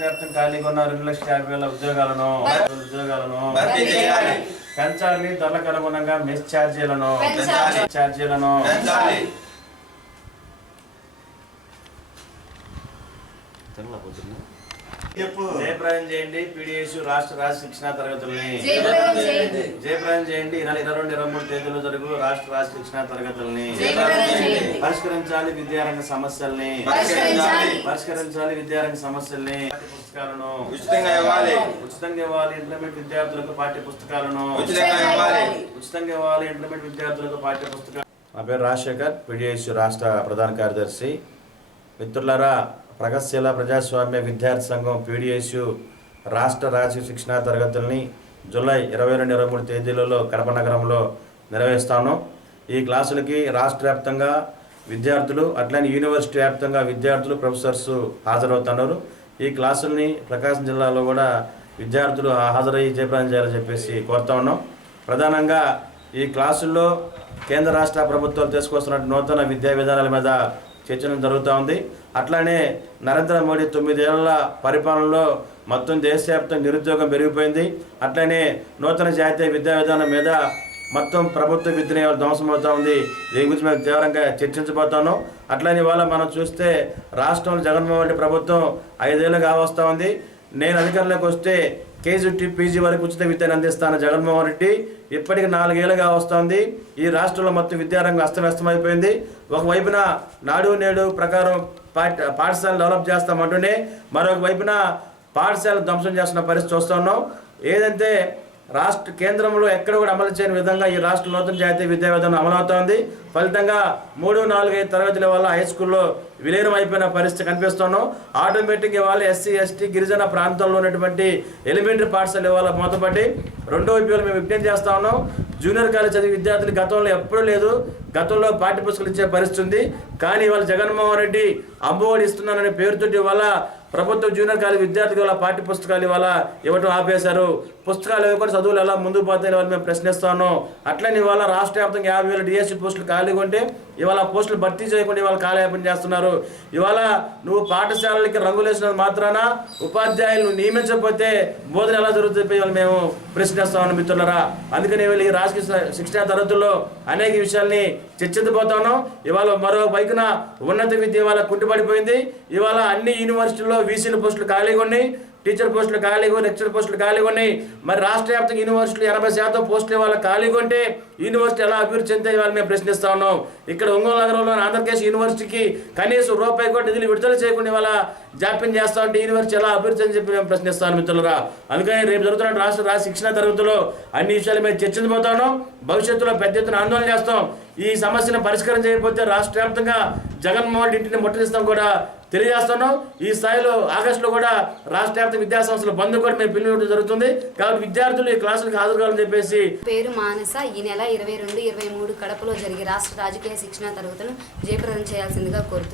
రాష్ట్ర వ్యాప్తంగా ఖాళీగా ఉన్న 2,50,000 ఉద్యోగాలను పెంచాలి. ధరలకు అనుగుణంగా మెస్ ఛార్జీలను జయప్రదం చేయండి. పీడిఎస్ రాష్ట్ర శిక్షణా తరగతుల్ని జయప్రదం చేయండి. ఈ నెల 22-23 తేదీలో జరుగు రాష్ట్ర శిక్షణా తరగతుల్ని పరిష్కరించాలి. విద్యారంగ సమస్యల్ని పుస్తకాలను ఉచితంగా ఇవ్వాలి. ఇంటర్మీడియట్ విద్యార్థులకు పాఠ్య పుస్తకాలను ఉచితంగా ఇవ్వాలి. నా పేరు రాజశేఖర్, పీడిఎస్ రాష్ట్ర ప్రధాన కార్యదర్శి. మిత్రులారా, ప్రగతిశీల ప్రజాస్వామ్య విద్యార్థి సంఘం పీడిఎస్ రాష్ట్ర శిక్షణా తరగతుల్ని జూలై 22-23 తేదీలలో కడప నగరంలో నిర్వహిస్తాను. ఈ క్లాసులకి రాష్ట్ర వ్యాప్తంగా విద్యార్థులు అట్లనే యూనివర్సిటీ వ్యాప్తంగా విద్యార్థులు ప్రొఫెసర్స్ హాజరవుతున్నారు. ఈ క్లాసుల్ని ప్రకాశం జిల్లాలో కూడా విద్యార్థులు హాజరయ్యి జయప్రదం చేయాలని చెప్పేసి కోరుతా ఉన్నాం. ప్రధానంగా ఈ క్లాసుల్లో కేంద్ర రాష్ట్ర ప్రభుత్వాలు తీసుకొస్తున్న నూతన విద్యా విధానాల మీద చర్చ జరుగుతూ ఉంది. అట్లానే నరేంద్ర మోడీ 9 ఏళ్ల పరిపాలనలో మొత్తం దేశవ్యాప్తంగా నిరుద్యోగం పెరిగిపోయింది. అట్లనే నూతన జాతీయ విద్యా విధానం మీద మొత్తం ప్రభుత్వ విద్య ధ్వంసమవుతూ ఉంది. దీని గురించి మేము తీవ్రంగా చర్చించబోతాను. అట్లనే ఇవాళ మనం చూస్తే రాష్ట్రంలో జగన్మోహన్ రెడ్డి ప్రభుత్వం 5 ఏళ్ళు కావస్తూ ఉంది. నేను అధికారంలోకి వస్తే కేజీ టు పీజీ వరకు ఉచిత విద్యను అందిస్తాను జగన్మోహన్ రెడ్డి. ఇప్పటికి 4 ఏళ్ళుగా వస్తుంది. ఈ రాష్ట్రంలో మొత్తం విద్యారంగం అస్తవ్యస్తమైపోయింది. ఒకవైపున నాడు నేడు ప్రకారం పాఠశాలను డెవలప్ చేస్తామంటూనే మరొక వైపున పాఠశాల ధ్వంసం చేస్తున్న పరిస్థితి చూస్తూ ఉన్నాం. ఏదంటే రాష్ట్ర కేంద్రంలో ఎక్కడ కూడా అమలు చేయని విధంగా ఈ రాష్ట్ర నూతన జాతీయ విద్యా విధానం అమలవుతోంది. ఫలితంగా 3, 4, 5 తరగతుల వల్ల హై స్కూల్లో విలీనం అయిపోయిన పరిస్థితి కనిపిస్తున్నాం. ఆటోమేటిక్గా ఇవాళ ఎస్సీ ఎస్టీ గిరిజన ప్రాంతాల్లో ఉన్నటువంటి ఎలిమెంటరీ పాఠశాల ఇవాళ మూతపట్టి రెండో వైపు మేము విజ్ఞప్తి చేస్తా ఉన్నాం. జూనియర్ కాలేజ్ చదివే విద్యార్థులు గతంలో ఎప్పుడూ లేదు. గతంలో పాఠ్య పుస్తకాలు ఇచ్చే పరిస్థితి ఉంది. కానీ ఇవాళ జగన్మోహన్ రెడ్డి అమ్మఒడి ఇస్తున్నాననే పేరుతోటి ఇవాళ ప్రభుత్వం జూనియర్ కాలేజ్ విద్యార్థులు ఇవాళ పాఠ్య పుస్తకాలు ఇవాళ ఇవ్వటం ఆపేశారు. పుస్తకాలు ఇవ్వకుండా చదువులు ఎలా ముందుకు పోతాయని వాళ్ళు మేము ప్రశ్నిస్తాను. అట్లనే ఇవాళ రాష్ట్ర వ్యాప్తంగా 50,000 డిఎస్సీ పోస్టులు ఖాళీగా ఉంటే ఇవాళ పోస్టులు భర్తీ చేయకుండా ఇవాళ కాలయాపన చేస్తున్నారు. ఇవాళ నువ్వు పాఠశాలలకి రంగులేసినంత మాత్రాన ఉపాధ్యాయులను నియమించకపోతే బోధన ఎలా జరుగుతుంది ఇవాళ మేము ప్రశ్నిస్తా ఉన్నాం మిత్రులరా. అందుకని ఇవాళ ఈ రాజకీయ శిక్షణా తరగతుల్లో అనేక విషయాల్ని చర్చించబోతాను. ఇవాళ మరో వైపున ఉన్నత విద్య ఇవాళ కుంటుపడిపోయింది. ఇవాళ అన్ని యూనివర్సిటీల్లో వీసీల పోస్టులు ఖాళీగా ఉన్నాయి, టీచర్ పోస్టులు ఖాళీగా, లెక్చర్ పోస్టులు ఖాళీగా ఉన్నాయి. మరి రాష్ట్ర వ్యాప్తంగా యూనివర్సిటీలు 80% పోస్టులు ఇవాళ ఖాళీగా ఉంటే యూనివర్సిటీ ఎలా అభివృద్ధి చెందే ఇవాళ మేము ప్రశ్నిస్తా ఉన్నాం. ఇక్కడ ఒంగోలు నగరంలో ఆంధ్రప్రదేశ్ యూనివర్సిటీకి కనీసం రూపాయి కూడా నిధులు విడుదల చేయకుండా ఇవాళ జాప్యం చేస్తా ఉంటే యూనివర్సిటీ ఎలా అభివృద్ధి అని చెప్పి మేము ప్రశ్నిస్తాను మిత్రులరా. అందుకని రేపు జరుగుతున్న రాష్ట్ర శిక్షణ తరగతుల్లో అన్ని విషయాలు మేము చర్చించబోతాను. భవిష్యత్తులో పెద్ద ఎత్తున ఆందోళన చేస్తాం. ఈ సమస్యను పరిష్కారం చేయకపోతే రాష్ట్ర వ్యాప్తంగా జగన్మోహన్ రెడ్డిని ముట్టడిస్తాం కూడా తెలియజేస్తున్నాం. ఈ స్థాయిలో ఆగస్టులో కూడా రాష్ట్ర వ్యాప్త విద్యా సంస్థల బంద్ కూడా మేము పిలువడం జరుగుతుంది. కాబట్టి విద్యార్థులు ఈ క్లాసులకు హాజరు కావాలని చెప్పేసి. పేరు మానస. ఈ నెల 22, 23 కడపలో జరిగే రాష్ట్ర రాజకీయ శిక్షణా తరగతులను జయప్రదం చేయాల్సిందిగా కోరుతున్నాను.